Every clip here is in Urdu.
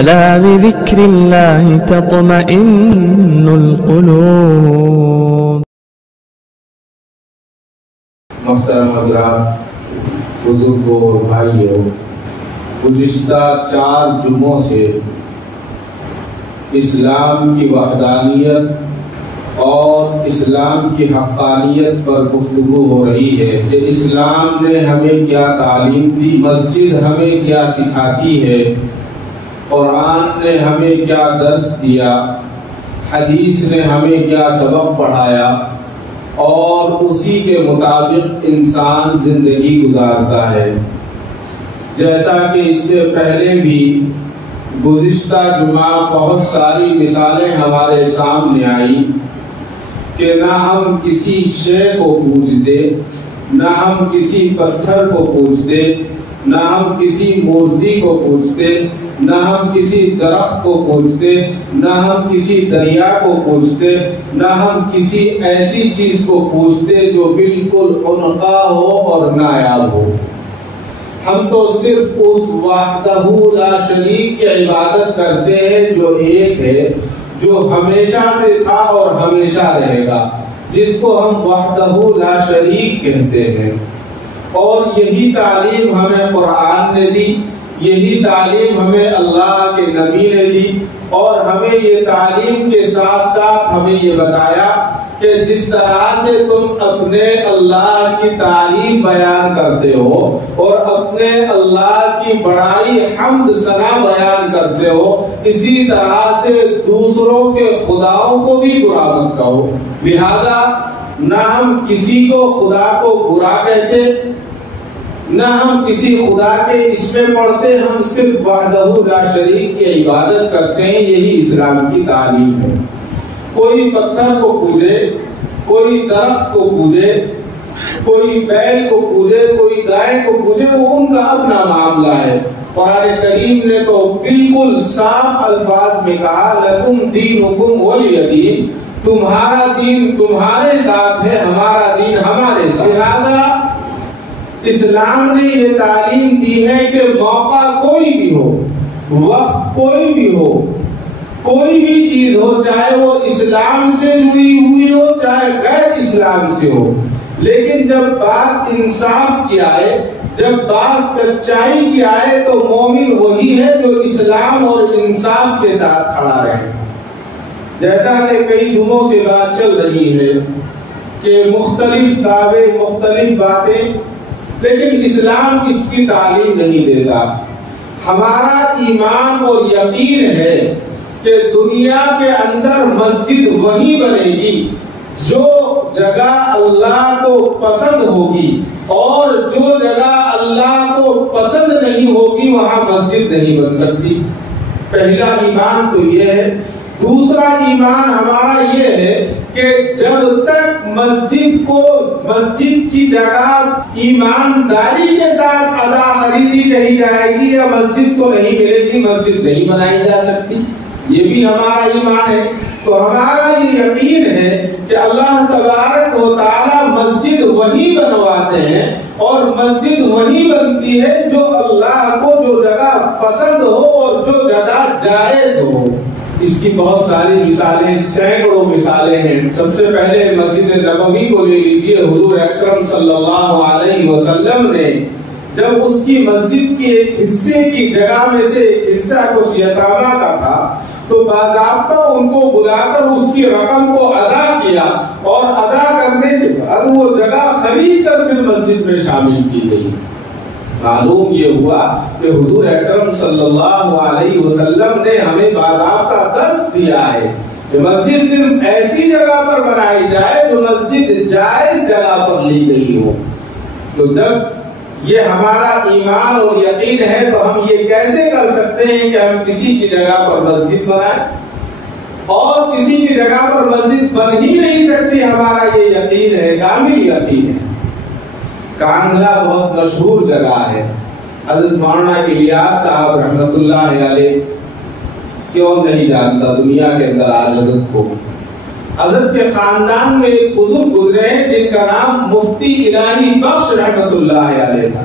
ألا بذكر الله تطمئن القلوب. محترم حضرات، بزرگوں اور بھائیوں، گزشتہ 4 جمعوں سے اسلام کی وحدانیت اور اسلام کی حقانیت پر گفتگو ہو رہی ہے کہ اسلام نے ہمیں کیا تعلیم دی، مسجد ہمیں کیا سکھاتی ہے، قرآن نے ہمیں کیا درس دیا، حدیث نے ہمیں کیا سبق پڑھایا، اور اسی کے مطابق انسان زندگی گزارتا ہے۔ جیسا کہ اس سے پہلے بھی گزشتہ جمعہ بہت ساری مثالیں ہمارے سامنے آئی کہ نہ ہم کسی شے کو پوجتے، نہ ہم کسی پتھر کو پوجتے، نہ ہم کسی مورتی کو پوجتے، نہ ہم کسی درخت کو پوجتے، نہ ہم کسی دریا کو پوجتے، نہ ہم کسی ایسی چیز کو پوجتے جو بالکل عنقا ہو اور نایاب ہو۔ ہم تو صرف اس وحدہ لا شریک کی عبادت کرتے ہیں جو ایک ہے، جو ہمیشہ سے تھا اور ہمیشہ رہے گا، جس کو ہم وحدہ لا شریک کہتے ہیں۔ اور یہی تعلیم ہمیں قرآن نے دی، یہی تعلیم ہمیں اللہ کے نبی نے دی، اور ہمیں یہ تعلیم کے ساتھ ساتھ ہمیں یہ بتایا کہ جس طرح سے تم اپنے اللہ کی تعریف بیان کرتے ہو اور اپنے اللہ کی بڑائی حمد ثنا بیان کرتے ہو، اسی طرح سے دوسروں کے خداؤں کو بھی برا مت کہو۔ لہذا نہ ہم کسی کو خدا کو برا کہتے، نہ ہم کسی خدا کے اس میں پڑھتے، ہم صرف وحدہ لا شریک کی عبادت کرتے ہیں۔ یہی اسلام کی تعلیم ہے۔ کوئی پتھر کو پوجے، کوئی درخت کو پوجے، کوئی بیل کو پوجے، کوئی گائے کو پوجے، وہ ان کا اپنا معاملہ ہے۔ قرآن کریم نے تو بالکل صاف الفاظ میں کہا لکم دینکم ولی دین، تمہارا دین تمہارے ساتھ ہے، ہمارا دین ہمارے ساتھ۔ لہذا اسلام نے یہ تعلیم دی ہے کہ موقع کوئی بھی ہو، وقت کوئی بھی ہو، کوئی بھی چیز ہو، چاہے وہ اسلام سے جڑی ہوئی ہو چاہے غیر اسلام سے ہو، لیکن جب بات انصاف کی آئے، جب بات سچائی کی آئے، تو مومن وہی ہے جو اسلام اور انصاف کے ساتھ کھڑا رہے۔ جیسا کہ کئی جمعوں سے بات چل رہی ہے کہ مختلف دعوے، مختلف باتیں، لیکن اسلام اس کی تعلیم نہیں دیتا۔ ہمارا ایمان اور یقین ہے کہ دنیا کے اندر مسجد وہی بنے گی جو جگہ اللہ کو پسند ہوگی، اور جو جگہ اللہ کو پسند نہیں ہوگی وہاں مسجد نہیں بن سکتی۔ پہلا ایمان تو یہ ہے۔ دوسرا ایمان ہمارا یہ ہے کہ جب تک مسجد کی جگہ ایمانداری کے ساتھ ادا خریدی کہی جائے گی یا مسجد کو نہیں ملے گی، مسجد نہیں بنائی جا سکتی۔ یہ بھی ہمارا ایمان ہے۔ تو ہمارا یہ یقین ہے کہ اللہ تبارک و تعالی مسجد وہی بنواتے ہیں، اور مسجد وہی بنتی ہے جو اللہ کو جو جگہ پسند ہو اور جو جگہ جائز ہو۔ اس کی بہت ساری مثالیں، سینکڑوں مثالیں ہیں۔ سب سے پہلے مسجد نبوی کو لے لیجیے۔ حضور اکرم صلی اللہ علیہ وسلم نے جب اس کی مسجد کی ایک حصے کی جگہ میں سے ایک حصہ کچھ یتامہ کا تھا، تو باضابطہ ان کو بلا کر اس کی رقم کو ادا کیا، اور ادا کرنے کے بعد وہ جگہ خرید کر پھر مسجد میں شامل کی گئی۔ معلوم یہ ہوا کہ حضور اکرم صلی اللہ علیہ وسلم نے ہمیں باضابطہ درس دیا ہے کہ مسجد صرف ایسی جگہ پر بنائی جائے جو مسجد جائز جگہ پر لی گئی ہو۔ تو جب یہ ہمارا ایمان اور یقین ہے تو ہم یہ کیسے کر سکتے ہیں کہ ہم کسی کی جگہ پر مسجد بنائیں؟ اور کسی کی جگہ پر مسجد بن ہی نہیں سکتی۔ ہمارا یہ یقین ہے، کامل یقین ہے۔ کانگھرا بہت مشہور جگہ ہے۔ حضرت مولانا الیاس صاحب رحمت اللہ علیہ، کیوں نہیں جانتا دنیا کے اندر آج حضرت کو؟ حضرت کے خاندان میں ایک بزرگ گزرے ہیں جن کا نام مفتی الہی بخش رحمت اللہ علیہ تھا۔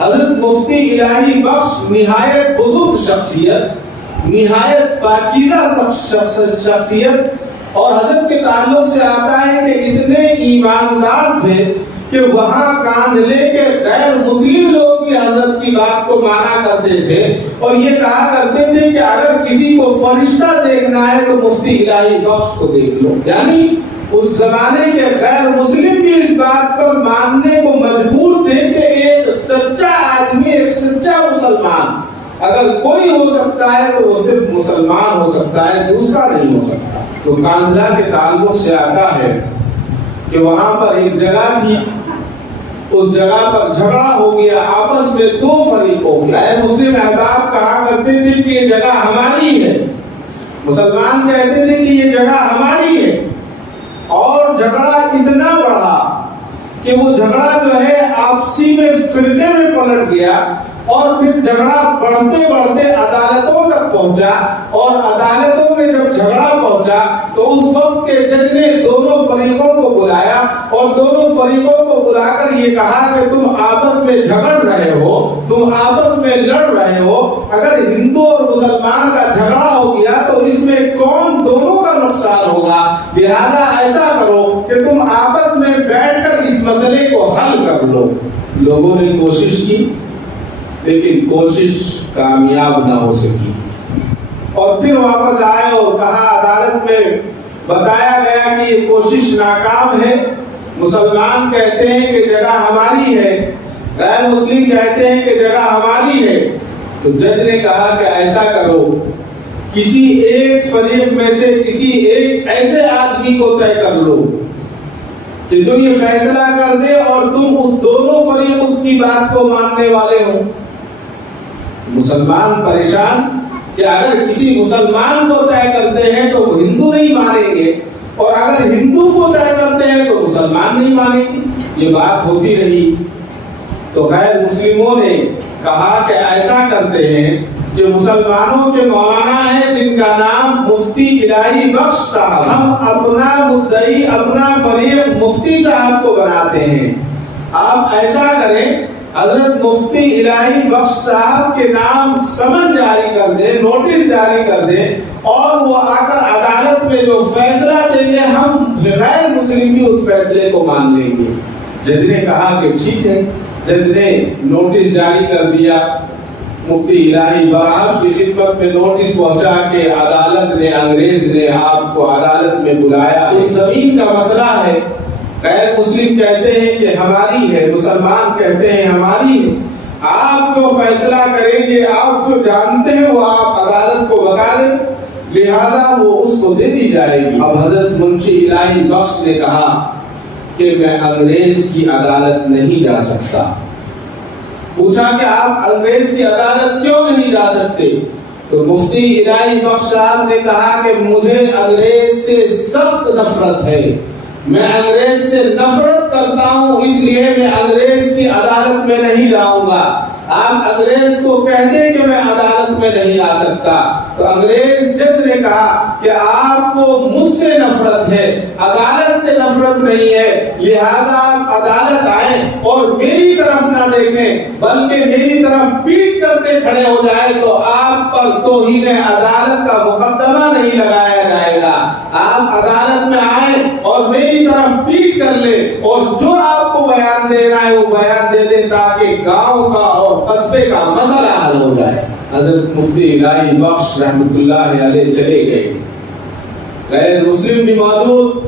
حضرت مفتی الہی بخش نہایت بزرگ شخصیت، نہایت پاکیزہ شخصیت، اور حضرت کے تعلق سے آتا ہے کہ اتنے ایماندار تھے کہ وہاں کاندھ لے کے غیر مسلم لوگ بھی حضرت کی بات کو مانا کرتے تھے، اور یہ کہا کرتے تھے کہ اگر کسی کو فرشتہ دیکھنا ہے تو مفتی الہی بخش کو دیکھ لو۔ یعنی اس زمانے کے غیر مسلم بھی اس بات پر ماننے کو مجبور تھے کہ ایک سچا آدمی، ایک سچا مسلمان اگر کوئی ہو سکتا ہے تو وہ صرف مسلمان ہو سکتا ہے، دوسرا نہیں ہو سکتا۔ تو کاندھلا کے تعلق سے آتا ہے کہ وہاں پر ایک جگہ تھی، اس جگہ پر جھگڑا ہو گیا، آپس میں دو فریق ہو گیا۔ مسلم احباب کہا کرتے تھے کہ یہ جگہ ہماری ہے، مسلمان کہتے تھے کہ یہ جگہ ہماری ہے، اور جھگڑا اتنا بڑھا کہ وہ جھگڑا جو ہے آپسی میں فرقے میں پلٹ گیا، اور پھر جھگڑا بڑھتے بڑھتے عدالتوں تک پہنچا، اور عدالتوں میں جب جھگڑا پہنچا تو اس وقت کے جج نے دونوں فریقوں کو بلایا، اور دونوں فریقوں کو بلا کر یہ کہا کہ تم آپس میں جھگڑ رہے ہو، تم آپس میں لڑ رہے ہو، اگر ہندو اور مسلمان کا جھگڑا ہو گیا تو اس میں کون دونوں کا نقصان ہوگا، لہذا ایسا کرو کہ تم آپس میں بیٹھ کر اس مسئلے کو حل کر لو۔ لوگوں نے کوشش کی لیکن کوشش کامیاب نہ ہو سکی، اور پھر واپس آئے اور کہا، عدالت میں بتایا گیا کہ یہ کوشش ناکام ہے، مسلمان کہتے ہیں کہ جگہ ہماری ہے، غیر مسلم کہتے ہیں کہ جگہ ہماری ہے۔ تو جج نے کہا کہ ایسا کرو، کسی ایک فریق میں سے کسی ایک ایسے آدمی کو طے کر لو کہ جو یہ فیصلہ کر دے اور تم اس دونوں فریق اس کی بات کو ماننے والے ہوں۔ مسلمان پریشان کہ اگر کسی مسلمان کو طے کرتے ہیں تو وہ ہندو نہیں مانیں گے، اور اگر ہندو کو طے کرتے ہیں تو مسلمان نہیں مانیں گے۔ یہ بات ہوتی رہی تو غیر مسلموں نے کہا کہ ایسا کرتے ہیں کہ مسلمانوں کے مولانا ہیں جن کا نام مفتی الہی بخش صاحب، ہم اپنا مدعی، اپنا فریق مفتی صاحب کو بناتے ہیں، آپ ایسا کریں حضرت مفتی الہی بخش صاحب کے نام سمن جاری کر دیں، نوٹس جاری کر دیں، اور وہ آ کر عدالت میں جو فیصلہ دیں گے ہم غیر مسلم بھی اس فیصلے کو مان لیں گے۔ جج نے کہا کہ ٹھیک ہے، جج نے نوٹس جاری کر دیا، مفتی الہی صاحب کی خدمت میں نوٹس پہنچا کہ عدالت نے، انگریز نے آپ کو عدالت میں بلایا، اس زمین کا مسئلہ ہے، غیر مسلم کہتے ہیں کہ ہماری ہے، مسلمان کہتے ہیں ہماری ہے، آپ جو فیصلہ کریں گے، آپ جو جانتے ہیں وہ آپ عدالت کو بتا دیں، لہذا وہ اس کو دے دی جائے گی۔ اب حضرت منشی الہی بخش نے کہا کہ میں انگریز کی عدالت نہیں جا سکتا۔ پوچھا کہ آپ انگریز کی عدالت کیوں نہیں جا سکتے؟ تو مفتی الہی بخش صاحب نے کہا کہ مجھے انگریز سے سخت نفرت ہے، میں انگریز سے نفرت کرتا ہوں، اس لیے میں انگریز کی عدالت میں نہیں جاؤں گا۔ آپ انگریز کو کہہ دیں کہ میں عدالت میں نہیں آ سکتا۔ تو انگریز جج نے کہا کہ آپ کو مجھ سے نفرت ہے، عدالت سے نفرت نہیں ہے، لہذا آپ عدالت آئیں اور میری طرف نہ دیکھیں بلکہ میری طرف پیٹ کر کے کھڑے ہو جائے تو آپ پر توہین عدالت کا مقدمہ نہیں لگایا جائے گا۔ آپ عدالت میں آئیں اور میری طرف پیٹ کر لیں، اور جو آپ کو بیان دینا ہے وہ بیان دے دیں تاکہ گاؤں کا اور قصبے کا مسئلہ حل ہو جائے۔ حضرت مفتی الہی بخش رحمۃ اللہ علیہ چلے گئے، غیر مسلم بھی موجود،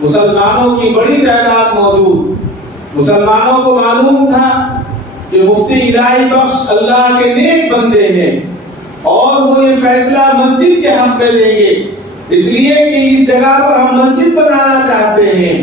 مسلمانوں کی بڑی تعداد موجود۔ مسلمانوں کو معلوم تھا کہ مفتی الہی بخش اللہ کے نیک بندے ہیں اور وہ یہ فیصلہ مسجد کے حق میں دیں گے، اس لیے کہ اس جگہ پر ہم مسجد بنانا چاہتے ہیں۔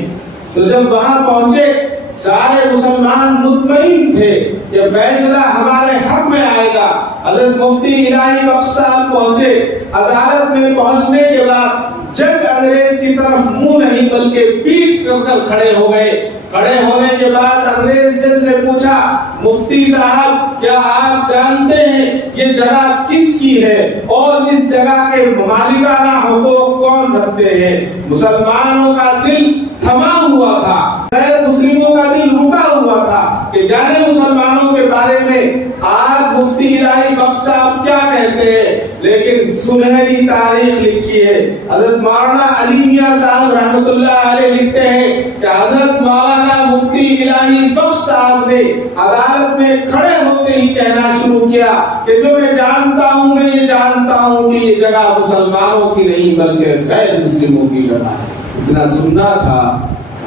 تو جب وہاں پہنچے سارے مسلمان مطمئن تھے کہ فیصلہ ہمارے حق میں آئے گا۔ حضرت مفتی الہی بخش صاحب پہنچے، عدالت میں پہنچنے کے بعد جج انگریز کی طرف منہ نہیں بلکہ پیٹ کر کھڑے ہو گئے۔ کھڑے ہونے کے بعد انگریز جج نے پوچھا، مفتی صاحب کیا آپ جانتے ہیں یہ جگہ کس کی ہے اور اس جگہ کے مالکانہ حقوق کون کون رکھتے ہیں؟ مسلمانوں کا دل تھما ہوا تھا، غیر مسلموں کا دل رکا ہوا تھا کہ جانے مسلمانوں کے بارے میں آج مفتی الہی بخش صاحب کیا کہتے ہیں، لیکن سنہری تاریخ لکھی ہے۔ حضرت مولانا علی میاں صاحب رحمۃ اللہ علیہ لکھتے ہیں کہ حضرت مولانا مفتی الہی بخش صاحب نے عدالت میں کھڑے ہوتے ہی کہنا شروع کیا کہ جو میں جانتا ہوں، میں یہ جانتا ہوں کہ یہ جگہ مسلمانوں کی نہیں بلکہ غیر مسلموں کی جگہ ہے۔ اتنا سننا تھا،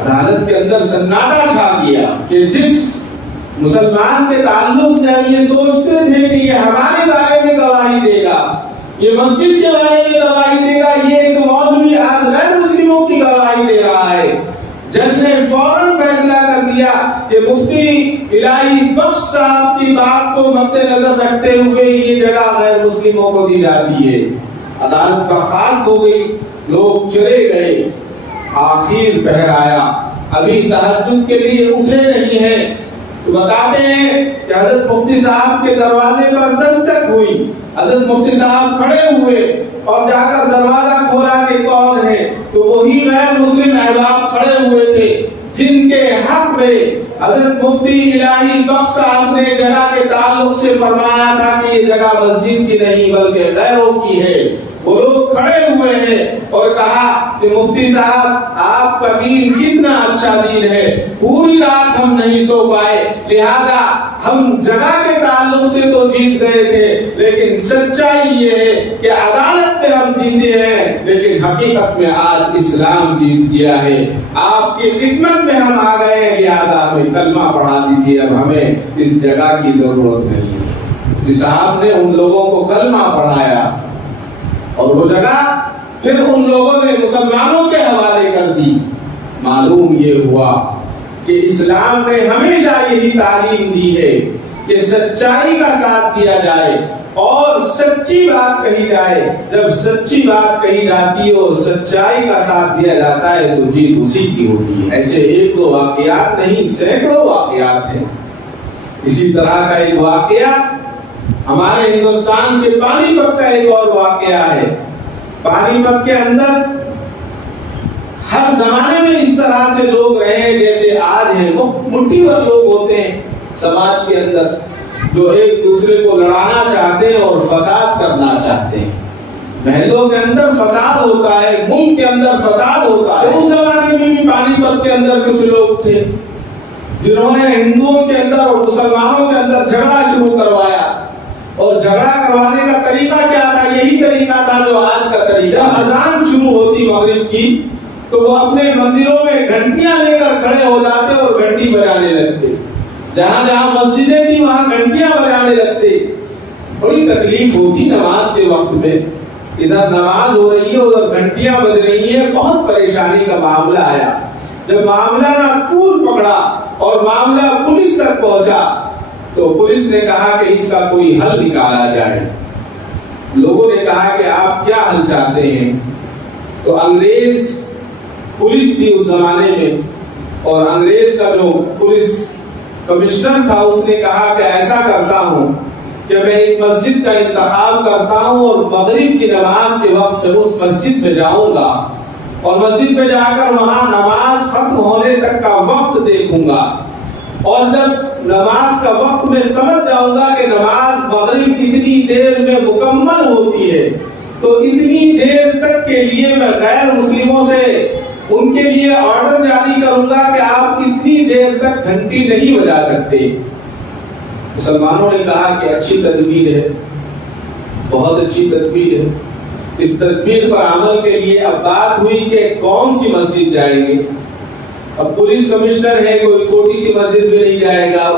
عدالت کے اندر سناٹا چھا گیا کہ جس مسلمان کے تعلق سے ہم یہ سوچتے تھے کہ یہ ہمارے بارے میں گواہی دے گا، یہ مسجد کے بارے میں گواہی دے گا، یہ ایک مولوی آج غیر مسلموں کی گواہی دے رہا ہے۔ جج نے فوراً فیصلہ کر دیا کہ مفتی الہی بخش صاحب کی بات کو مد نظر رکھتے ہوئے یہ جگہ غیر مسلموں کو دی جاتی ہے۔ عدالت برخاست ہو گئی، لوگ چلے گئے، آخر پہر آیا، ابھی تہجد کے لیے اٹھے نہیں ہیں تو بتاتے ہیں کہ حضرت مفتی صاحب کے دروازے پر دستک ہوئی، حضرت مفتی صاحب کھڑے ہوئے اور جا کر دروازہ کھولا کہ کون ہے، تو وہی غیر مسلم احباب کھڑے ہوئے تھے جن کے حق میں حضرت مفتی الہی بخش صاحب نے جگہ کے تعلق سے فرمایا تھا کہ یہ جگہ مسجد کی نہیں بلکہ غیروں کی ہے۔ وہ لوگ کھڑے ہوئے ہیں اور کہا کہ مفتی صاحب آپ کا دین کتنا اچھا دین ہے، پوری رات ہم نہیں سو پائے، لہذا ہم جگہ کے تعلق سے تو جیت گئے تھے لیکن سچائی یہ ہے کہ عدالت میں ہم جیتے ہیں لیکن حقیقت میں آج اسلام جیت گیا ہے، آپ کی خدمت میں ہم آ گئے ہیں، لہذا ہمیں کلمہ پڑھا دیجیے، اب ہمیں اس جگہ کی ضرورت نہیں ہے۔ مفتی صاحب نے ان لوگوں کو کلمہ پڑھایا اور وہ جگہ پھر ان لوگوں نے مسلمانوں کے حوالے کر دی۔ معلوم یہ ہوا کہ اسلام نے ہمیشہ یہی تعلیم دی ہے کہ سچائی کا ساتھ دیا جائے اور سچی بات کہی جائے۔ جب سچی بات کہی جاتی ہے اور سچائی کا ساتھ دیا جاتا ہے تو جیت اسی کی ہوتی ہے۔ ایسے ایک دو واقعات نہیں، سینکڑوں واقعات ہیں۔ اسی طرح کا ایک واقعہ ہمارے ہندوستان کے پانی پت کا ایک اور واقعہ ہے۔ پانی پت کے اندر ہر زمانے میں اس طرح سے لوگ رہے جیسے آج ہیں، وہ مٹھی بھر لوگ ہوتے ہیں سماج کے اندر جو ایک دوسرے کو لڑانا چاہتے ہیں اور فساد کرنا چاہتے ہیں۔ محلوں کے اندر فساد ہوتا ہے، ملک کے اندر فساد ہوتا ہے۔ اس زمانے میں بھی پانی پت کے اندر کچھ لوگ تھے جنہوں نے ہندوؤں کے اندر اور مسلمانوں کے اندر جھگڑا شروع کروایا، اور جھگڑا کروانے کا طریقہ کیا تھا؟ یہی طریقہ تھا جو آج کا طریقہ۔ جب اذان شروع ہوتی مغرب کی تو وہ اپنے مندروں میں گھنٹیاں لے کر کھڑے ہو جاتے اور گھنٹی بجانے لگتے، جہاں جہاں مسجدیں تھی وہاں گھنٹیاں بجانے لگتے۔ بڑی تکلیف ہوتی نماز کے وقت میں، ادھر نماز ہو رہی ہے ادھر گھنٹیاں بج رہی ہیں، بہت پریشانی کا معاملہ آیا۔ جب معاملہ نہ طول پکڑا اور معاملہ پولیس تک پہنچا تو پولیس نے کہا کہ اس کا کوئی حل نکالا جائے۔ لوگوں نے کہا کہ آپ کیا حل چاہتے ہیں؟ تو انگریز پولیس تھی اس زمانے میں، اور انگریز کا جو پولیس کمشنر تھا اس نے کہا کہ ایسا کرتا ہوں کہ میں ایک مسجد کا انتخاب کرتا ہوں اور مغرب کی نماز کے وقت میں اس مسجد میں جاؤں گا اور مسجد میں جا کر وہاں نماز ختم ہونے تک کا وقت دیکھوں گا، اور جب نماز کا وقت میں سمجھ جاؤں گا کہ نماز مغرب اتنی دیر میں مکمل ہوتی ہے تو اتنی دیر تک کے لیے میں غیر مسلموں سے ان کے لیے آرڈر جاری کروں گا کہ آپ اتنی دیر تک گھنٹی نہیں بجا سکتے۔ مسلمانوں نے کہا کہ اچھی تدبیر ہے، بہت اچھی تدبیر ہے۔ اس تدبیر پر عمل کے لیے اب بات ہوئی کہ کون سی مسجد جائیں گے۔ اب پولیس کمشنر ہے، کوئی چھوٹی سی مسجد میں نہیں جائے گا،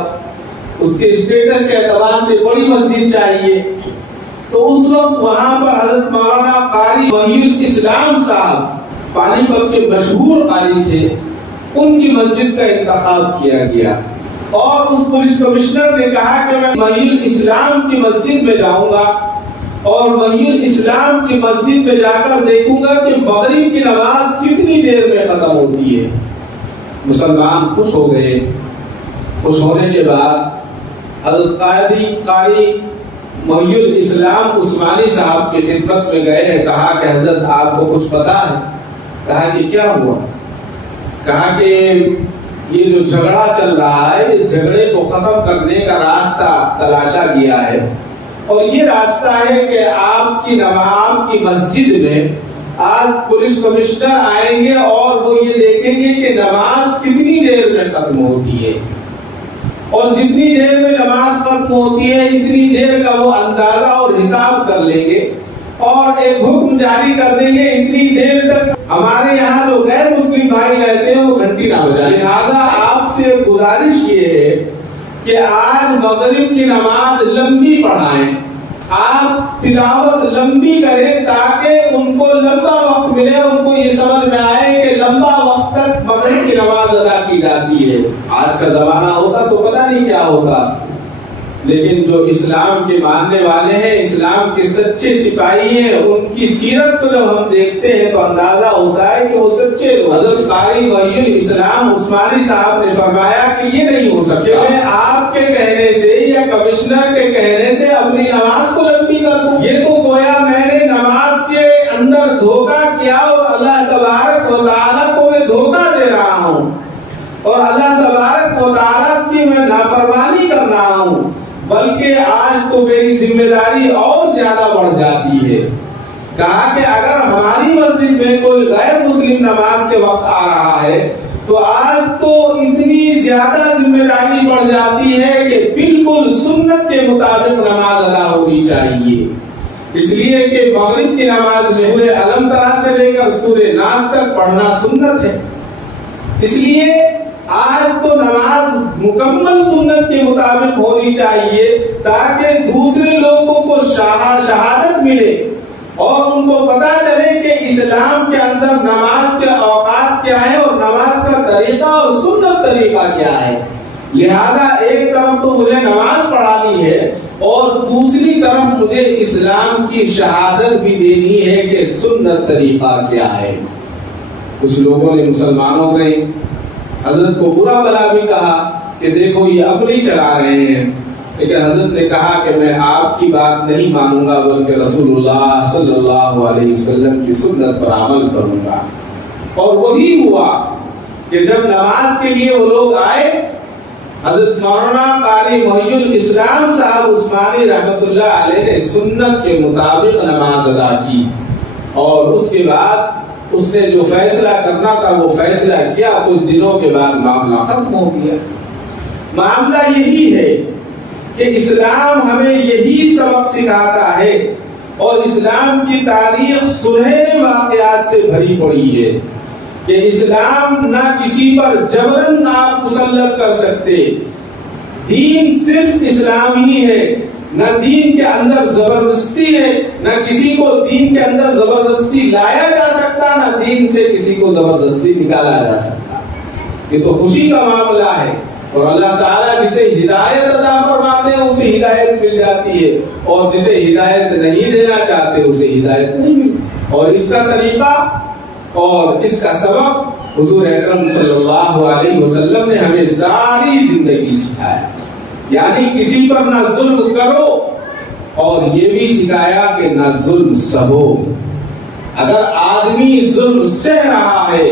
اس کے اسٹیٹس کے اعتبار سے بڑی مسجد چاہیے۔ تو اس وقت وہاں پر حضرت مولانا قاری وحی الاسلام صاحب پانی پت کے مشہور قاری تھے، ان کی مسجد کا انتخاب کیا گیا، اور اس پولیس کمشنر نے کہا کہ میں وحی الاسلام کی مسجد میں جاؤں گا اور وحی الاسلام کی مسجد میں جا کر دیکھوں گا کہ مغرب کی نماز کتنی دیر میں ختم ہوتی ہے۔ مسلمان خوش ہو گئے۔ خوش ہونے کے بعد حضرت قاری محی الاسلام عثمانی صاحب کی خدمت میں گئے، کہا کہ حضرت آپ کو کچھ پتا ہے؟ کہا کہ کیا ہوا؟ کہا کہ یہ جو جھگڑا چل رہا ہے، اس جھگڑے کو ختم کرنے کا راستہ تلاشا گیا ہے، اور یہ راستہ ہے کہ آپ کی مسجد میں آج پولیس کمشنر آئیں گے اور وہ یہ دیکھیں گے کہ نماز کتنی دیر میں ختم ہوتی ہے، اور جتنی دیر میں نماز ختم ہوتی ہے اتنی دیر کا وہ اندازہ اور حساب کر لیں گے، اور ایک حکم جاری کر دیں گے اتنی دیر تک ہمارے یہاں جو غیر مسلم بھائی رہتے ہیں وہ گھنٹی نہ بجائیں۔ لہٰذا آپ سے گزارش یہ ہے کہ آج مغرب کی نماز لمبی پڑھائیں، آپ تلاوت لمبی کریں تاکہ ان کو لمبا وقت ملے، ان کو یہ سمجھ میں آئے کہ لمبا وقت تک مغرب کی نماز ادا کی جاتی ہے۔ آج کا زمانہ ہوتا تو پتہ نہیں کیا ہوتا، لیکن جو اسلام کے ماننے والے ہیں، اسلام کے سچے سپاہی ہیں، ان کی سیرت کو جب ہم دیکھتے ہیں تو اندازہ ہوتا ہے کہ وہ سچے لوگ۔ حضرت قاری وحی الاسلام عثمانی صاحب نے فرمایا کہ یہ نہیں ہو سکتا میں آپ کے کہنے سے یا کمشنر کے کہنے سے اپنی نماز کو لمبی کر دوں، یہ تو گویا میں نے نماز کے اندر دھوکہ کیا اور اللہ تبارک و تعالیٰ کو میں دھوکہ دے رہا ہوں، اور اللہ تبارک و تعالیٰ کی میں نافرمانی کر رہا ہوں، بلکہ آج تو میری ذمہ داری اور زیادہ بڑھ جاتی ہے۔ کہا کہ اگر ہماری مسجد میں کوئی غیر مسلم نماز کے وقت آ رہا ہے تو آج تو اتنی زیادہ ذمہ داری بڑھ جاتی ہے کہ بالکل سنت کے مطابق نماز ادا ہونی چاہیے، اس لیے کہ مغرب کی نماز میں سورہ الم ترا سے لے کر سورہ ناس تک پڑھنا سنت ہے، اس لیے آج تو نماز مکمل سنت کے مطابق ہونی چاہیے تاکہ دوسرے لوگوں کو شہادت ملے اور ان کو پتا چلے کہ اسلام کے اندر نماز کے اوقات کیا ہیں اور نماز کا طریقہ اور سنت طریقہ کیا ہے۔ لہذا ایک طرف تو مجھے نماز پڑھانی ہے اور دوسری طرف مجھے اسلام کی شہادت بھی دینی ہے کہ سنت طریقہ کیا ہے۔ کچھ لوگوں نے مسلمانوں نے حضرت کو برا بلا بھی کہا کہ دیکھو یہ اپنی چلا رہے ہیں، لیکن حضرت نے کہا کہ میں آپ کی بات نہیں مانوں گا بلکہ رسول اللہ صلی اللہ علیہ وسلم کی سنت پر عمل کروں گا۔ اور وہی ہوا کہ جب نماز کے لیے وہ لوگ آئے، حضرت مولانا قاری محی الاسلام صاحب عثمانی رحمۃ اللہ علیہ نے سنت کے مطابق نماز ادا کی، اور اس کے بعد اس نے جو فیصلہ کرنا تھا وہ فیصلہ کیا۔ کچھ دنوں کے بعد معاملہ ختم ہو گیا۔ معاملہ یہی ہے کہ اسلام ہمیں یہی سبق سکھاتا ہے، اور اسلام کی تاریخ سنہرے واقعات سے بھری پڑی ہے کہ اسلام نہ کسی پر جبرن آپ مسلط کر سکتے، دین صرف اسلام ہی ہے، نہ دین کے اندر زبردستی ہے، نہ کسی کو دین کے اندر زبردستی لایا جا سکتا، نہ دین سے کسی کو زبردستی نکالا جا سکتا۔ یہ تو خوشی کا معاملہ ہے، اور اللہ تعالیٰ جسے ہدایت عطا فرماتے ہیں اسے ہدایت مل جاتی ہے، اور جسے ہدایت نہیں دینا چاہتے اسے ہدایت نہیں ملتی۔ اور اس کا طریقہ اور اس کا سبق حضور اکرم صلی اللہ علیہ وسلم نے ہمیں ساری زندگی سکھایا، یعنی کسی پر نہ ظلم کرو، اور یہ بھی سکھایا کہ نہ ظلم سہو۔ اگر آدمی ظلم سہ رہا ہے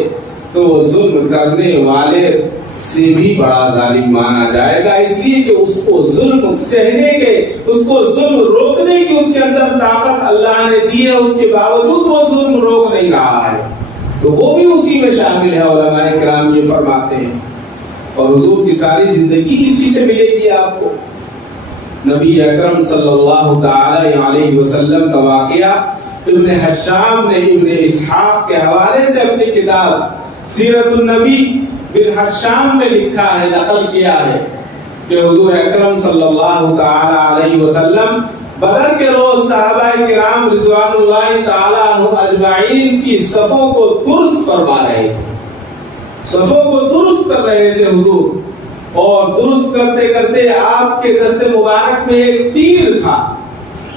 تو ظلم کرنے والے سے بھی بڑا ظالم مانا جائے گا، اس لیے کہ اس کو ظلم سہنے کے، اس کو ظلم روکنے کی اس کے اندر طاقت اللہ نے دی ہے، اس کے باوجود وہ ظلم روک نہیں رہا ہے، تو وہ بھی اسی میں شامل ہے۔ علماء کرام یہ فرماتے ہیں، اور حضور کی ساری زندگی اسی سے ملے گی آپ کو۔ نبی اکرم صلی اللہ تعالی علیہ وسلم کا واقعہ ابن حشام نے ابن اسحاق کے حوالے سے اپنی کتاب سیرت النبی بن حشام میں لکھا ہے، نقل کیا ہے کہ حضور اکرم صلی اللہ تعالی علیہ وسلم بدر کے روز صحابہ کرام رضوان اللہ تعالی عنہ اجمعین کی صفوں کو درست فرما رہے تھے، صفوں کو درست کر رہے تھے حضور، اور درست کرتے کرتے آپ کے دست مبارک میں ایک تیر تھا،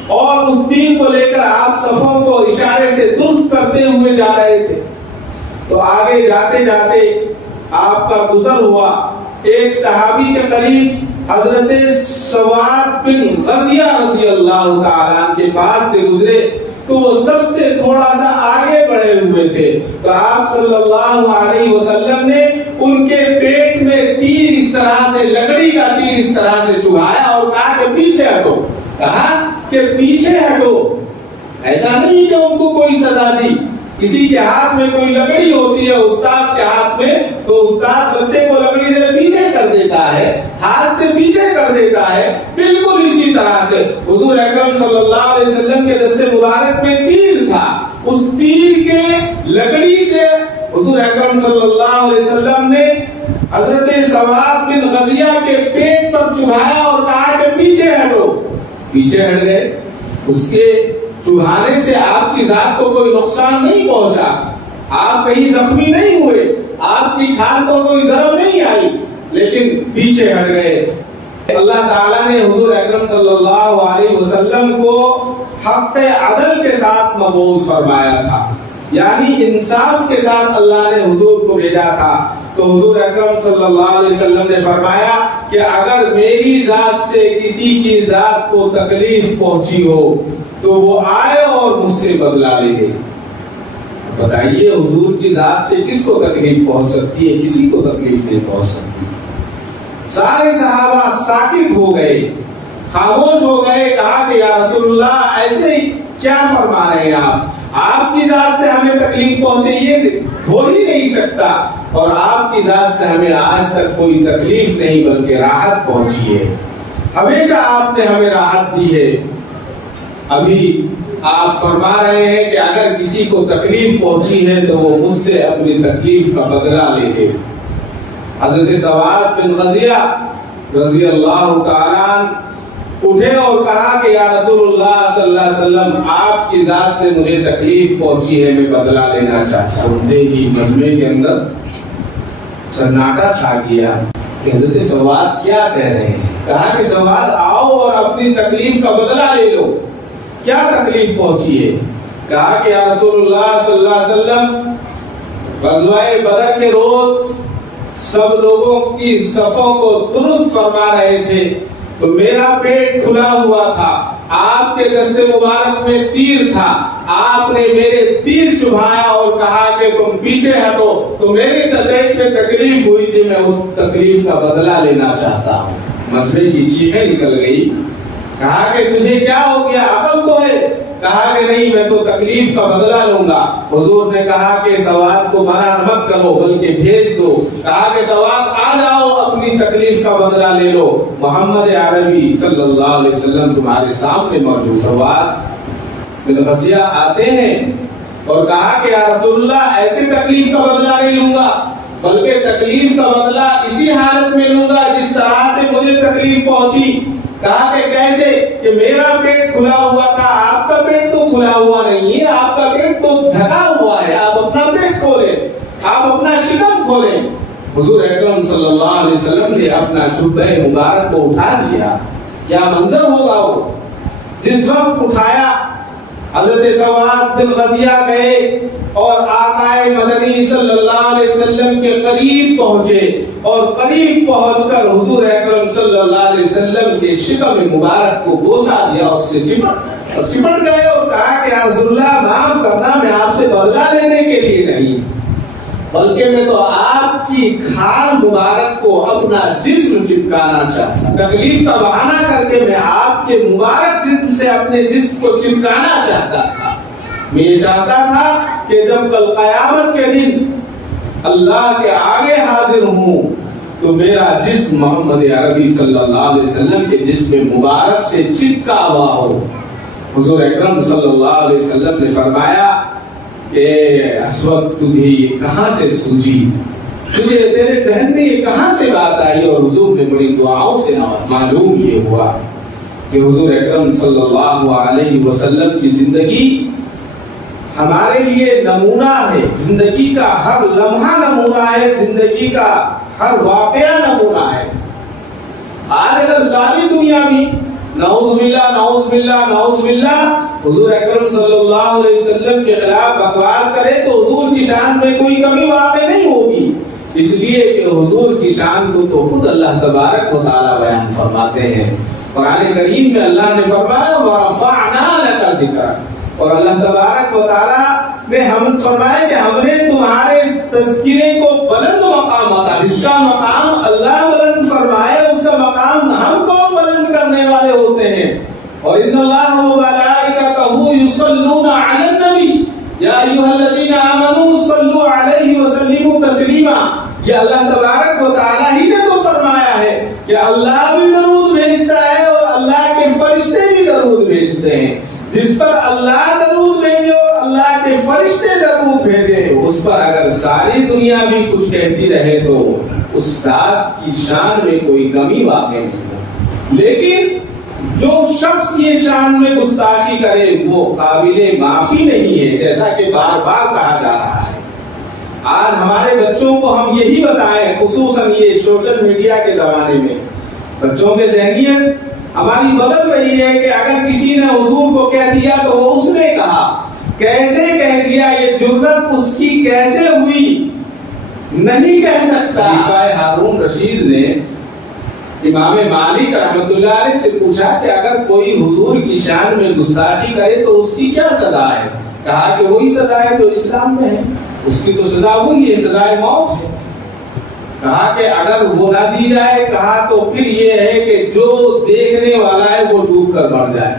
اور اس تیر کو لے کر آپ صفوں کو اشارے سے درست کرتے ہوئے جا رہے تھے۔ تو آگے جاتے جاتے آپ کا گزر ہوا، ایک صحابی کے قریب حضرت سواد بن غزیہ رضی اللہ تعالیٰ عنہ کے پاس سے گزرے تو وہ سب سے تھوڑا سا آگے بڑھے ہوئے تھے، تو آپ صلی اللہ علیہ وسلم نے ان کے پیٹ میں تیر اس طرح سے، لکڑی کا تیر اس طرح سے چبھایا اور کہا کہ پیچھے ہٹو، کہا کہ پیچھے ہٹو۔ ایسا نہیں کہ ان کو کوئی سزا دی، کسی کے ہاتھ میں کوئی لکڑی ہوتی ہے استاد کے ہاتھ میں، تو استاد بچے کو لکڑی سے پیچھے کر دیتا ہے، ہاتھ سے پیچھے کر دیتا ہے، بالکل اسی طرح سے حضور اکرم صلی اللہ علیہ وسلم کے دست مبارک میں تیر تھا، اس تیر کے لکڑی سے حضور اکرم صلی اللہ علیہ وسلم نے حضرت سواد بن غزیہ کے پیٹ پر چبھایا اور کہا کہ پیچھے ہٹو، پیچھے ہٹ گئے۔ اس کے چبھانے سے آپ کی ذات کو کوئی نقصان نہیں پہنچا، آپ کہیں زخمی نہیں ہوئے، آپ کی کھال کو کوئی ضرر نہیں آئی، لیکن پیچھے ہٹ گئے۔ اللہ تعالیٰ نے حضور اکرم صلی اللہ علیہ وسلم کو حق عدل کے ساتھ مبعوث فرمایا تھا، یعنی انصاف کے ساتھ اللہ نے حضور کو بھیجا تھا۔ تو حضور اکرم صلی اللہ علیہ وسلم نے فرمایا کہ اگر میری ذات سے کسی کی ذات کو تکلیف پہنچی ہو تو وہ آئے اور مجھ سے بدلہ لے لے۔ بتائیے حضور کی ذات سے کس کو تکلیف پہنچ سکتی ہے؟ کسی کو تکلیف نہیں پہنچ سکتی۔ سارے صحابہ ساکت ہو گئے، خاموش ہو گئے، کہا کہ یا رسول اللہ ایسے کیا فرما رہے ہیں آپ کی ذات سے ہمیں تکلیف پہنچے یہ ہو ہی نہیں سکتا، اور آپ کی ذات سے ہمیں آج تک کوئی تکلیف نہیں بلکہ راحت پہنچی ہے، ہمیشہ آپ نے ہمیں راحت دی ہے۔ ابھی آپ فرما رہے ہیں کہ اگر کسی کو تکلیف پہنچی ہے تو وہ مجھ سے اپنی تکلیف کا بدلہ لے لے۔ حضرت سواد بن غزیہ رضی اللہ تعالیٰ عنہ اٹھے اور کہا کہ یا رسول اللہ صلی اللہ علیہ وسلم آپ کی ذات سے مجھے تکلیف پہنچی ہے، میں بدلہ لینا چاہتا ہوں۔ سنتے ہی مجمع کے اندر سناٹا چھا گیا کہ حضرت سواد کیا کہہ رہے ہیں۔ کہا کہ سواد آؤ اور اپنی تکلیف کا بدلہ لے لو، کیا تکلیف پہنچی ہے؟ کہا کہ یا رسول اللہ صلی اللہ علیہ وسلم غزوہ بدر کے روز سب لوگوں کی صفوں کو درست فرما رہے تھے تو میرا پیٹ کھلا ہوا تھا، آپ کے دست مبارک میں تیر تھا، آپ نے میرے تیر چبھایا اور کہا کہ تم پیچھے ہٹو، تو میرے پیٹ میں تکلیف ہوئی تھی، میں اس تکلیف کا بدلہ لینا چاہتا ہوں۔ مجمع کی چیخیں نکل گئی۔ کہا کہ تجھے کیا ہو گیا، عقل تو ہے؟ کہا کہ نہیں، میں تو تکلیف کا بدلہ لوں گا۔ حضور نے کہا کہ سواد کو منع مت کرو بلکہ بھیج دو۔ کہا کہ سواد آ جاؤ، اپنی تکلیف کا بدلہ لے لو، محمد عربی صلی اللہ علیہ وسلم تمہارے سامنے موجود۔ سواد بن غزیہ آتے ہیں اور کہا کہ یا رسول اللہ ایسے تکلیف کا بدلہ نہیں لوں گا بلکہ تکلیف کا بدلہ اسی حالت میں لوں گا جس طرح سے مجھے تکلیف پہنچی۔ کہا کہ کیسے؟ کہ میرا پیٹ کھلا ہوا تھا، آپ کا پیٹ تو کھلا ہوا نہیں ہے، آپ کا پیٹ تو ڈھکا ہوا ہے، آپ اپنا پیٹ کھولیں، آپ اپنا شکم کھولیں۔ حضور اکرم صلی اللہ علیہ وسلم نے اپنا جبہ مبارک کو اٹھا دیا۔ کیا منظر ہوگا وہ؟ جس وقت اٹھایا حضرت سواد بن غزیہ گئے اور آقا مدنی صلی اللہ علیہ وسلم کے قریب پہنچے اور قریب پہنچ کر حضور اکرم صلی اللہ علیہ وسلم کے شکم مبارک کو بوسا دیا، اس سے چپٹ گئے اور کہا کہ یا رسول اللہ معاف کرنا، میں آپ سے بدلہ لینے کے لیے نہیں بلکہ میں تو آپ کی کھال مبارک کو اپنا جسم چپکانا چاہتا، تکلیف کا بہانہ کر کے میں آپ کے مبارک جسم سے اپنے جسم کو چپکانا چاہتا تھا۔ میں یہ چاہتا تھا کہ جب کل قیامت کے دن اللہ کے آگے حاضر ہوں تو میرا جسم محمد عربی صلی اللہ علیہ وسلم کے جسم مبارک سے چپکا ہوا ہو۔ حضور اکرم صلی اللہ علیہ وسلم نے فرمایا کہ اسود تجھے یہ کہاں سے سوجی، تجھے تیرے ذہن میں یہ کہاں سے بات آئی؟ اور حضور نے بڑی دعاؤں سے معلوم یہ ہوا کہ حضور اکرم صلی اللہ علیہ وسلم کی زندگی ہمارے لیے نمونہ ہے، زندگی کا ہر لمحہ نمونہ ہے، زندگی کا ہر واقعہ نمونہ ہے۔ آج اگر ساری دنیا بھی نعوذ باللہ نعوذ باللہ نعوذ باللہ حضور اکرم صلی اللہ علیہ وسلم کے خلاف بکواس کرے تو حضور کی شان میں کوئی کمی واقع نہیں ہوگی، اس لیے کہ حضور کی شان کو تو خود اللہ تبارک و تعالیٰ بیان فرماتے ہیں۔ قرآن کریم میں اللہ نے فرمایا وَرَفَعْنَا لَكَ ذِكْرَكَ، اور اللہ تبارک و تعالیٰ نے ہم فرمایا کہ ہم نے تمہارے تذکرے کو بلند مقام عطا، جس کا مقام اللہ بلند فرمائے اس کا مقام ہم کون بلند کرنے والے ہوتے ہیں؟ اور ان اللہ وملائکتہ یصلون علی النبی یا ایھا الذین آمنوا صلوا علیہ وسلموا تسلیما، یہ اللہ تبارک و تعالیٰ ہی نے تو فرمایا ہے کہ اللہ بھی درود بھیجتا ہے اور اللہ کے فرشتے بھی درود بھیجتے ہیں۔ جس پر اللہ درود بھیجے اور اللہ کے فرشتے درود بھیجے، اس پر اگر ساری دنیا بھی کچھ کہتی رہے تو اس ذات کی شان میں کوئی کمی واقع نہیں ہے۔ لیکن جو شخص یہ شان میں گستاخی کرے وہ قابل معافی نہیں ہے، جیسا کہ بار بار کہا جا رہا ہے۔ آج ہمارے بچوں کو ہم یہی بتائیں، خصوصاً یہ سوشل میڈیا کے زمانے میں بچوں کے ذہنیت ہماری بدل رہی ہے کہ اگر کسی نے حضور کو کہہ دیا تو وہ اس نے کہا، کیسے کہہ دیا، یہ جرت اس کی کیسے ہوئی، نہیں کہہ سکتا۔ خلیفہ ہارون رشید نے امام مالک رحمۃ اللہ علیہ سے پوچھا کہ اگر کوئی حضور کی شان میں گستاخی کرے تو اس کی کیا سزا ہے؟ کہا کہ وہی سزا ہے جو اسلام میں ہے، اس کی تو سزا وہی ہے، سزائے موت ہے۔ کہا کہ اگر وہ نہ دی جائے، کہا تو پھر یہ ہے کہ جو دیکھنے والا ہے وہ ڈوب کر مر جائے،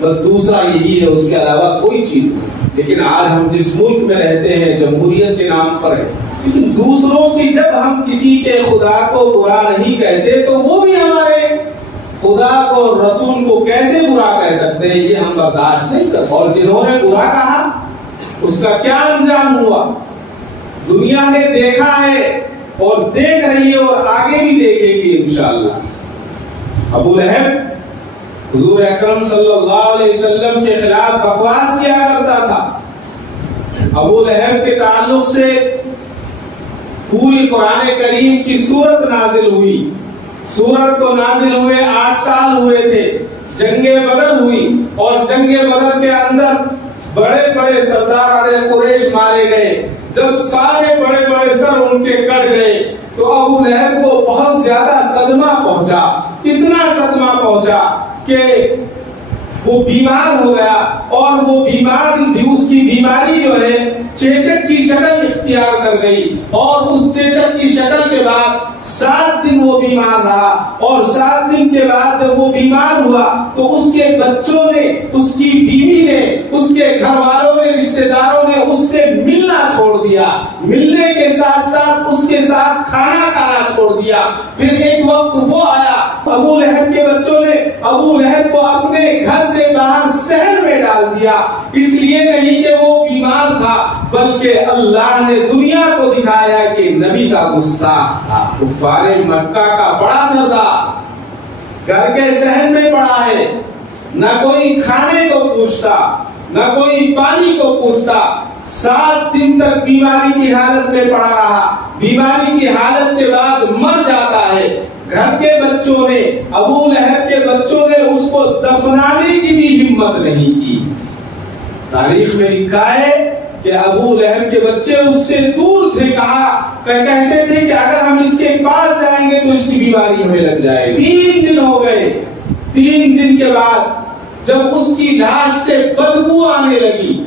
بس دوسرا یہی ہے، اس کے علاوہ کوئی چیز نہیں۔ لیکن آج ہم جس ملک میں رہتے ہیں جمہوریت کے نام پر ہے، لیکن دوسروں کی جب ہم کسی کے خدا کو برا نہیں کہتے تو وہ بھی ہمارے خدا کو رسول کو کیسے برا کہہ سکتے ہیں، یہ ہم برداشت نہیں کر سکتے۔ اور جنہوں نے برا کہا اس کا کیا انجام ہوا دنیا نے دیکھا ہے اور دیکھ رہی ہے اور آگے بھی دیکھے گی انشاءاللہ۔ ابو لہب حضور اکرم صلی اللہ علیہ وسلم کے خلاف بکواس کیا کرتا تھا۔ ابو لہب کے تعلق سے پوری قرآن کریم کی سورت نازل ہوئی، سورت کو نازل ہوئے 8 سال ہوئے تھے، جنگ بدر ہوئی اور جنگ بدر کے اندر بڑے بڑے سردار قریش مارے گئے۔ جب سارے بڑے بڑے سر ان کے کٹ گئے تو ابو لہب کو بہت زیادہ صدمہ پہنچا، اتنا صدمہ پہنچا کہ وہ بیمار ہو گیا، اور وہ بیماری اس کی بیماری جو ہے چیچک کی شکل اختیار کر گئی، اور اس چیچک کی شکل کے بعد 7 دن وہ بیمار رہا، اور 7 دن کے بعد جب وہ بیمار ہوا تو اس کے بچوں نے، اس کی بیوی نے، اس کے گھر والوں نے، رشتہ داروں نے اس سے ملنا چھوڑ دیا، ملنے کے ساتھ ساتھ اس کے ساتھ کھانا کھانا چھوڑ دیا۔ پھر ایک وقت وہ آیا، ابو لہب کے بچوں نے ابو لہب کو اپنے گھر سے باہر شہر میں ڈال دیا، اس لیے نہیں کہ وہ بیمار تھا بلکہ اللہ نے دنیا کو دکھایا کہ نبی کا گستاخ تھا۔ کفار مکہ کا بڑا سردار گھر کے صحن میں پڑا ہے، نہ کوئی کھانے کو پوچھتا نہ کوئی پانی کو پوچھتا، 7 دن تک بیماری کی حالت میں پڑا رہا، بیماری کی حالت کے بعد مر جاتا ہے۔ گھر کے بچوں نے، ابو لہب کے بچوں نے اس کو دفنانے کی بھی ہمت نہیں کی۔ تاریخ میں لکھا ہے کہ ابو لہب کے بچے اس سے دور تھے، کہتے تھے کہ اگر ہم اس کے پاس جائیں گے تو اس کی بیماری ہمیں لگ جائے گی۔ 3 دن ہو گئے، 3 دن کے بعد جب اس کی لاش سے بدبو آنے لگی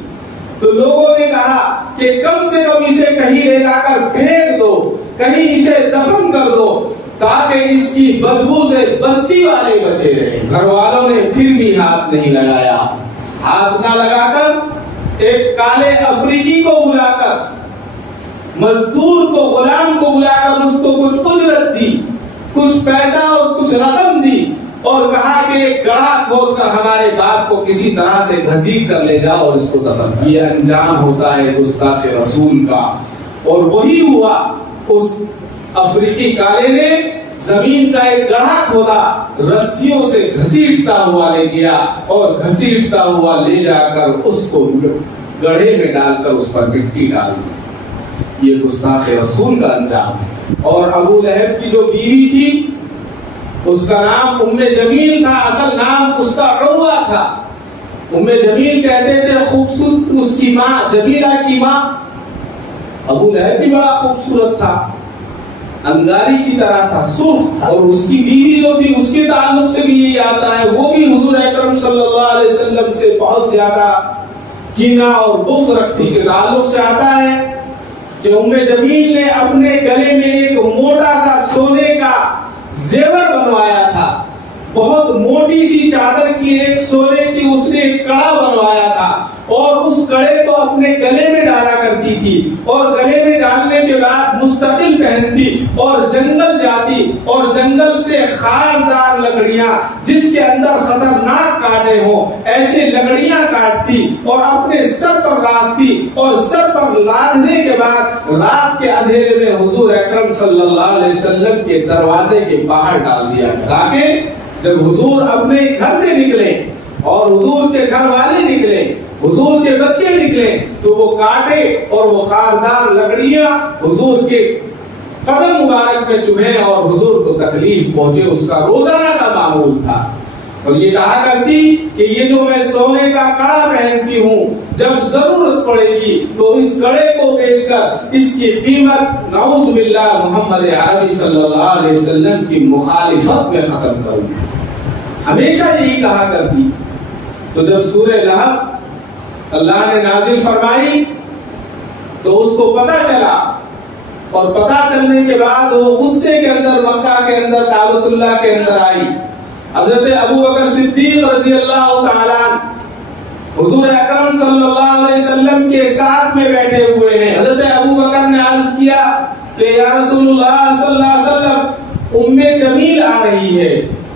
تو لوگوں نے کہا کہ کم سے کم اسے کہیں لے جا کر پھینک دو، کہیں اسے دفن کر دو تاکہ اس کی بدبو سے بستی والے بچے رہے۔ گھر والوں نے پھر بھی ہاتھ نہیں لگایا، ہاتھ نہ لگا کر ایک کالے افریقی کو بلا کر، مزدور کو، غلام کو بلا کر اس کو کچھ اجرت دی، کچھ پیسہ اور کچھ رقم دی، اور کہا کہ ایک گڑھا کھود کر ہمارے باپ کو کسی طرح سے گھسیٹ کر لے جاؤ اور اس کو دفن کر۔ یہ انجام ہوتا ہے گستاخ رسول کا، اور وہی ہوا۔ اس افریقی کالے نے زمین کا ایک گڑھا کھودا، رسیوں سے گھسیٹتا ہوا لے گیا اور گھسیٹتا ہوا لے جا کر اس کو گڑھے میں ڈال کر اس پر مٹی ڈال دی۔ یہ گستاخ رسول کا انجام ہے۔ اور ابو لہب کی جو بیوی تھی اس کا نام ام جمیل تھا، اصل نام اس کا عروہ تھا۔ ام جمیل کہتے تھے خوبصورت، اس کی ماں جمیلہ کی ماں۔ ابو لہب بھی بڑا خوبصورت تھا، انگاری کی طرح تھا، سرخ تھا، اور اس کی بیوی جو تھی اس کے تعلق سے بھی یہی آتا ہے، وہ بھی حضور اکرم صلی اللہ علیہ وسلم سے بہت زیادہ کینہ اور بغض رکھتی۔ اس کے تعلق سے آتا ہے کہ ام جمیل نے اپنے گلے میں ایک موٹا سا سونے کا زیور بنوایا تھا، بہت موٹی سی چادر کی ایک سونے کی اس نے ایک کڑا بنوایا تھا، اور اس کڑے کو اپنے گلے میں ڈالا کرتی تھی، اور گلے میں ڈالنے کے بعد مستقل پہنتی اور جنگل جاتی، اور جنگل سے خاردار لکڑیاں جس کے اندر خطرناک کانٹے ہوں ایسے لکڑیاں کاٹتی اور اپنے سر پر لادتی، اور سر پر لادنے کے بعد رات کے اندھیرے میں حضور اکرم صلی اللہ علیہ وسلم کے دروازے کے باہر ڈال دیا، تاکہ جب حضور اپنے گھر سے نکلے اور حضور کے گھر والے نکلے، حضور کے بچے نکلے، تو وہ کانٹے اور وہ خاردار لکڑیاں حضور کے قدم مبارک میں چبھیں اور حضور کو تکلیف پہنچے۔ اس کا روزانہ کا معمول تھا، اور یہ کہا کرتی کہ یہ جو میں سونے کا کڑا پہنتی ہوں، جب ضرورت پڑے گی تو اس کڑے کو بیچ کر اس کی قیمت نعوذ باللہ محمد عربی صلی اللہ علیہ وسلم کی مخالفت میں ختم کروں، ہمیشہ یہی کہا کرتی۔ تو جب سورہ لہب اللہ نے نازل فرمائی تو اس کو پتہ چلا، اور پتہ چلنے کے بعد وہ غصے کے اندر مکہ کے اندر کعبۃ اللہ کے اندر آئی۔ حضرت ابو بکر صدیق رضی اللہ تعالیٰ حضور اکرم صلی اللہ علیہ وسلم کے ساتھ میں بیٹھے ہوئے ہیں۔ حضرت ابو بکر نے عرض کیا کہ یا رسول اللہ صلی اللہ علیہ وسلم، ام جمیل آ رہی ہے،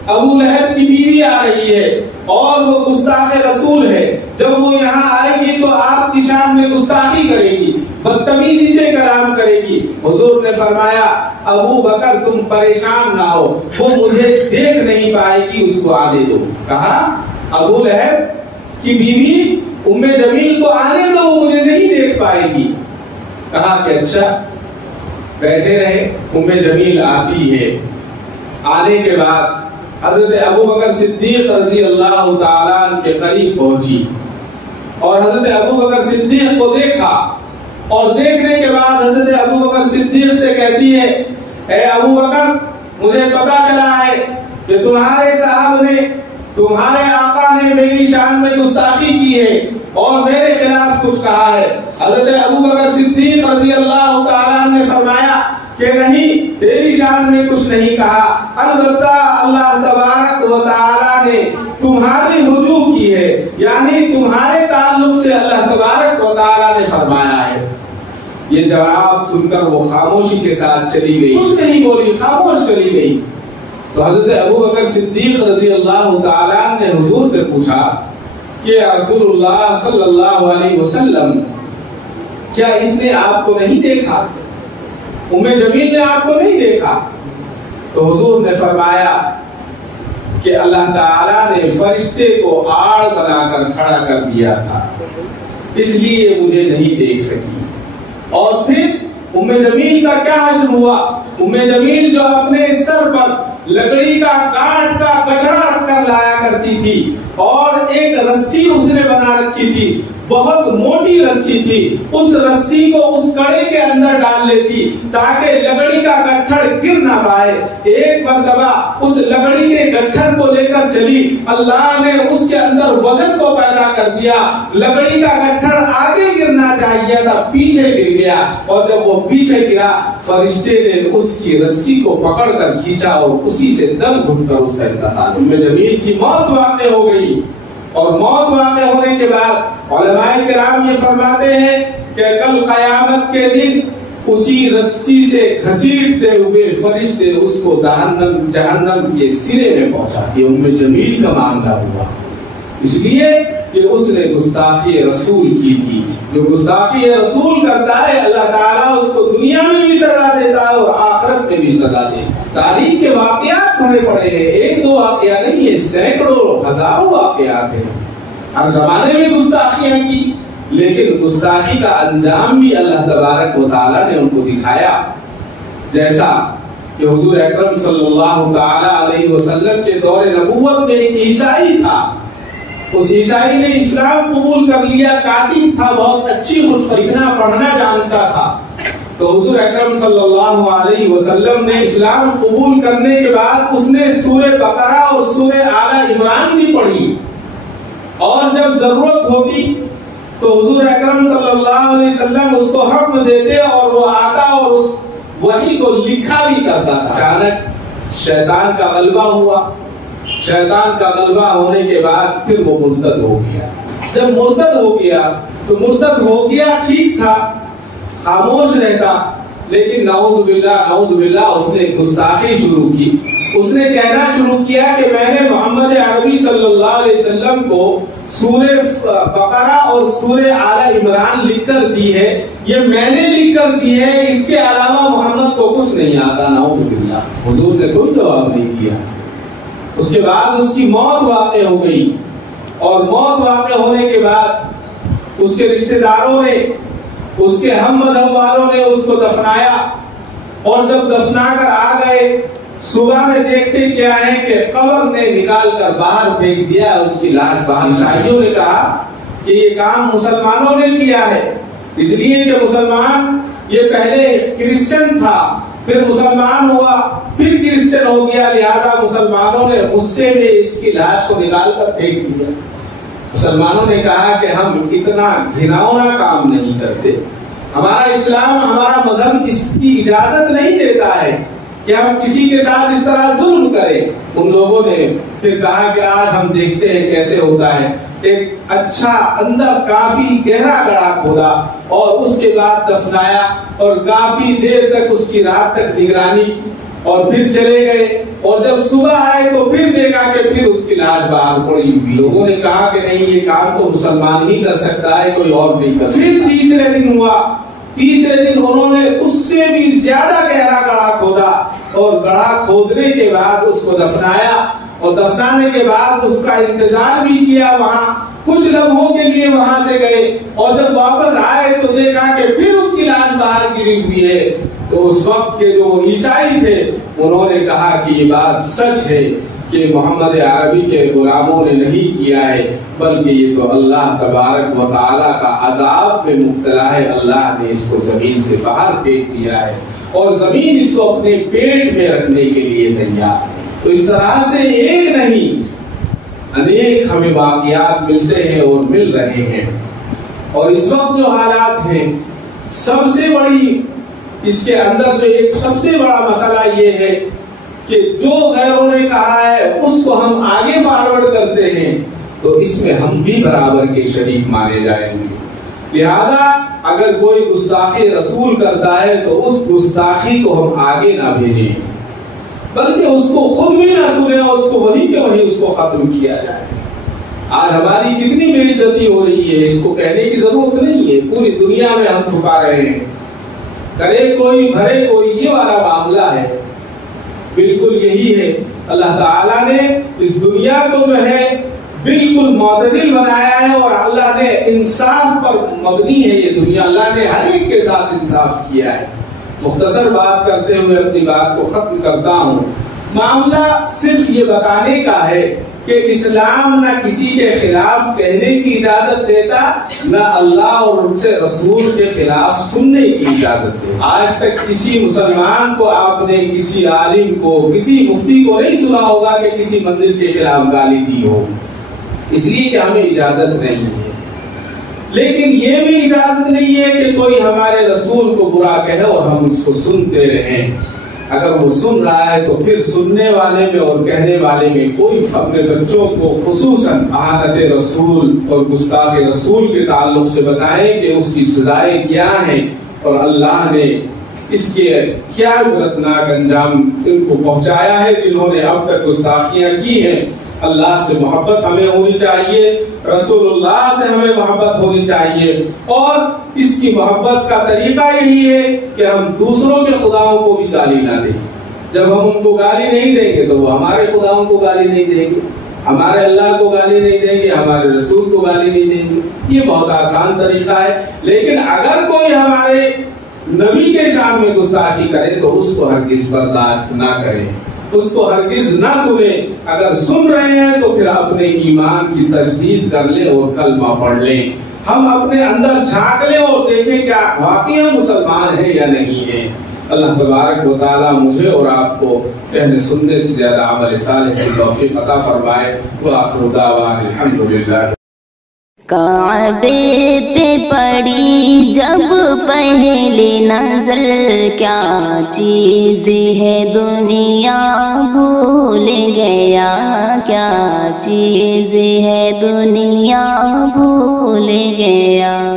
ابو لہب کی بیوی آ رہی ہے، اور وہ گستاخ رسول ہے، جب وہ یہاں آئے گی تو آپ کی شان میں گستاخی کرے گی، بدتمیزی سے کلام کرے گی۔ حضور نے فرمایا ابو بکر تم پریشان نہ ہو، وہ مجھے دیکھ نہیں پائے گی، اس کو آنے دو۔ کہا ابو لہب کی بیوی ام جمیل کو آنے دو، وہ مجھے نہیں دیکھ پائے گی۔ کہا کہ اچھا، بیٹھے رہے۔ ام جمیل آتی ہے، آنے کے بعد حضرت ابو بکر صدیق رضی اللہ تعالیٰ عنہ کے قریب پہنچی، اور حضرت ابو بکر صدیق کو دیکھا، اور دیکھنے کے بعد حضرت ابو بکر صدیق سے کہتی ہے اے ابو بکر، مجھے پتا چلا ہے کہ تمہارے صاحب نے، تمہارے آقا نے میری شان میں گستاخی کی ہے اور میرے خلاف کچھ کہا ہے۔ حضرت ابو بکر صدیق رضی اللہ تعالیٰ عنہ نے فرمایا کہ نہیں، تیری شان میں کچھ نہیں کہا، البتہ اللہ تبارک و تعالیٰ نے تمہاری رجوع کی ہے، یعنی تمہارے تعلق سے اللہ تبارک و تعالیٰ نے فرمایا ہے۔ یہ جواب سن کر وہ خاموشی کے ساتھ چلی گئی، کچھ نہیں بولی، خاموش چلی گئی۔ تو حضرت ابو بکر صدیق رضی اللہ تعالیٰ نے حضور سے پوچھا کہ رسول اللہ صلی اللہ علیہ وسلم، کیا اس نے آپ کو نہیں دیکھا؟ ام جمیل نے آپ کو نہیں دیکھا؟ تو حضور نے فرمایا کہ اللہ تعالیٰ نے فرشتے کو آڑ بنا کر کھڑا کر دیا تھا، اس لیے مجھے نہیں دیکھ سکی۔ اور پھر ام جمیل کا کیا حشر ہوا؟ ام جمیل جو اپنے سر پر لکڑی کا کاٹ کا کچڑا رکھ کر لایا کرتی تھی، اور ایک رسی اس نے بنا رکھی تھی، بہت موٹی رسی تھی، اس رسی کو اس کڑے کے اندر ڈال لیتی تاکہ لکڑی کا گٹھڑ گر نہ پائے۔ ایک مرتبہ اس لکڑی کے گٹھڑ کو لے کر چلی، اللہ نے اس کے اندر وزن کو پیدا کر دیا، لکڑی کا گٹھڑ آگے گرنا چاہیے تھا، پیچھے گر گیا، اور جب وہ پیچھے گرا فرشتے نے اس کی رسی کو پکڑ کر کھینچا اور اسی سے دم گھٹ کر اس کا انتقال۔ ام جمیل کی موت واقع ہو گئی، اور موت واقع ہونے کے بعد علماء کرام یہ فرماتے ہیں کہ کل قیامت کے دن اسی رسی سے گھسیٹتے ہوئے فرشتے اس کو جہنم کے سرے میں پہنچاتے۔ ام جمیل کا معاملہ ہوا اس لیے کہ اس نے گستاخی رسول کی تھی۔ جو گستاخی رسول کرتا ہے اللہ تعالیٰ اس کو دنیا میں بھی سزا دیتا ہے اور آخرت میں بھی سزا دیتا ہے۔ تاریخ کے واقعات بھرے پڑے ہیں، ایک دو واقعہ نہیں، یہ سینکڑوں ہزاروں واقعات ہیں۔ ہر زمانے میں گستاخیاں کی، لیکن گستاخی کا انجام بھی اللہ تبارک و تعالیٰ نے ان کو دکھایا۔ جیسا کہ حضور اکرم صلی اللہ تعالیٰ علیہ وسلم کے دور نبوت میں ایک عیسائی تھا، اس عیسائی نے اسلام قبول کر لیا، کاتب تھا، بہت اچھی لکھنا پڑھنا جانتا تھا، تو حضور اکرم صلی اللہ علیہ وسلم نے اسلام قبول کرنے کے بعد اس نے سورہ بقرہ اور سورہ آل عمران بھی پڑھی، اور جب ضرورت ہوتی تو حضور اکرم صلی اللہ علیہ وسلم اس کو حکم دیتے اور وہ آتا اور اس وحی کو لکھا بھی کرتا تھا۔ اچانک شیطان کا غلبہ ہوا، شیطان کا غلبہ ہونے کے بعد پھر وہ مرتد ہو گیا۔ جب مرتد ہو گیا تو مرتد ہو گیا ٹھیک تھا، خاموش رہتا، لیکن نعوذ باللہ اس نے گستاخی شروع کی۔ اس نے کہنا شروع کیا کہ میں نے محمد عربی صلی اللہ علیہ وسلم کو سورہ بقرہ اور سورہ آل عمران لکھ کر دی ہے، یہ میں نے لکھ کر دی ہے، اس کے علاوہ محمد کو کچھ نہیں آتا۔ نعوذ باللہ، حضور نے کوئی جواب نہیں دیا۔ اس کے بعد اس کی موت واقع ہو گئی، اور موت واقع ہونے کے بعد اس کے رشتہ داروں نے، اس کے ہم مذہب والوں نے اس کو دفنایا، اور جب دفنا کر آ گئے صبح میں دیکھتے کیا ہے کہ قبر نے نکال کر باہر پھینک دیا اس کی لاش باہر۔ عیسائیوں نے کہا کہ یہ کام مسلمانوں نے کیا ہے، اس لیے کہ مسلمان یہ پہلے کرسچن تھا، پھر مسلمان ہوا، پھر کرسچن ہو گیا، لہذا مسلمانوں نے غصے میں اس کی لاش کو نکال کر پھینک دیا۔ مسلمانوں نے کہا کہ ہم اتنا گھناؤنا کام نہیں کرتے، ہمارا اسلام، ہمارا مذہب اس کی اجازت نہیں دیتا ہے کہ ہم کسی کے ساتھ اس طرح ظلم کریں۔ ان لوگوں نے پھر کہا کہ آج ہم دیکھتے ہیں کیسے ہوتا ہے، ایک اچھا اندر کافی گہرا گڑھا کھودا اور اس کے بعد دفنایا، اور کافی دیر تک اس کی رات تک نگرانی کی، اور پھر چلے گئے، اور جب صبح آئے تو پھر دیکھا کہ پھر اس کی لاش باہر پڑی ہوئی۔ لوگوں نے کہا کہ نہیں، یہ کام تو مسلمان ہی کر سکتا ہے، کوئی اور نہیں کر سکتا۔ پھر تیسرے دن ہوا، تیسرے دن انہوں نے اس سے بھی زیادہ گہرا گڑھا کھودا، اور گڑھا کھودنے کے بعد اس کو دفنایا، اور دفنانے کے بعد اس کا انتظار بھی کیا وہاں، کچھ لمحوں کے لیے وہاں سے گئے، اور جب واپس آئے تو دیکھا کہ پھر اس کی لاش باہر گری ہوئی ہے۔ تو اس وقت کے جو عیسائی تھے انہوں نے کہا کہ یہ بات سچ ہے کہ محمد عربی کے غلاموں نے نہیں کیا ہے، بلکہ یہ تو اللہ تبارک و تعالیٰ کا عذاب میں مبتلا ہے، اللہ نے اس کو زمین سے باہر پھینک دیا ہے، اور زمین اس کو اپنے پیٹ میں رکھنے کے لیے تیار ہے۔ تو اس طرح سے ایک نہیں انیک ہمیں واقعات ملتے ہیں اور مل رہے ہیں، اور اس وقت جو حالات ہیں، سب سے بڑی اس کے اندر جو ایک سب سے بڑا مسئلہ یہ ہے کہ جو غیروں نے کہا ہے اس کو ہم آگے فارورڈ کرتے ہیں، تو اس میں ہم بھی برابر کے شریک مانے جائیں گے۔ لہذا اگر کوئی گستاخی رسول کرتا ہے تو اس گستاخی کو ہم آگے نہ بھیجیں، بلکہ اس کو خود بھی نہ سنیں، اور اس کو وہی کہ وہی اس کو ختم کیا جائے۔ آج ہماری کتنی بے عزتی ہو رہی ہے، اس کو کہنے کی ضرورت نہیں ہے، پوری دنیا میں ہم ٹھکا رہے ہیں، کرے کوئی بھرے کوئی، یہ والا معاملہ ہے۔ بالکل یہی ہے، اللہ تعالیٰ نے اس دنیا کو جو ہے بالکل معتدل بنایا ہے، اور اللہ نے انصاف پر مبنی ہے یہ دنیا، اللہ نے ہر ایک کے ساتھ انصاف کیا ہے۔ مختصر بات کرتے ہوئے اپنی بات کو ختم کرتا ہوں۔ معاملہ صرف یہ بتانے کا ہے کہ اسلام نہ کسی کے خلاف کہنے کی اجازت دیتا، نہ اللہ اور ان سے رسول کے خلاف سننے کی اجازت دیتا۔ آج تک کسی مسلمان کو آپ نے کسی عالم کو، کسی مفتی کو نہیں سنا ہوگا کہ کسی مندر کے خلاف گالی دی ہو، اس لیے کہ ہمیں اجازت نہیں ہے۔ لیکن یہ بھی اجازت نہیں ہے کہ کوئی ہمارے رسول کو برا کہے اور ہم اس کو سنتے رہیں۔ اگر وہ سن رہا ہے تو پھر سننے والے میں اور کہنے والے میں کوئی فرق۔ اپنے بچوں کو خصوصاً اہانت رسول اور گستاخ رسول کے تعلق سے بتائیں کہ اس کی سزائیں کیا ہیں، اور اللہ نے اس کے کیا عبرتناک انجام ان کو پہنچایا ہے جنہوں نے اب تک گستاخیاں کی ہیں۔ اللہ سے محبت ہمیں ہونی چاہیے، رسول اللہ سے ہمیں محبت ہونی چاہیے، اور اس کی محبت کا طریقہ یہی ہے کہ ہم دوسروں کے خداؤں کو بھی گالی نہ دیں۔ جب ہم ان کو گالی نہیں دیں گے تو وہ ہمارے خداؤں کو گالی نہیں دیں گے، ہمارے اللہ کو گالی نہیں دیں گے، ہمارے رسول کو گالی نہیں دیں گے۔ یہ بہت آسان طریقہ ہے، لیکن اگر کوئی ہمارے نبی کے شان میں گستاخی کرے تو اس کو ہرگز برداشت نہ کریں، اس کو ہرگز نہ سنیں۔ اگر سن رہے ہیں تو پھر اپنے ایمان کی تجدید کر لیں اور کلمہ پڑھ لیں۔ ہم اپنے اندر جھانک لیں اور دیکھیں کیا واقعی ہم مسلمان ہیں یا نہیں ہیں۔ اللہ تبارک و تعالیٰ مجھے اور آپ کو کہنے سننے سے زیادہ عمل صالح کی توفیق عطا فرمائے۔ وآخر دعوانا الحمدللہ۔ کعبے پہ پڑی جب پہلی نظر، کیا چیز ہے دنیا بھول گیا، کیا چیز ہے دنیا بھول گیا۔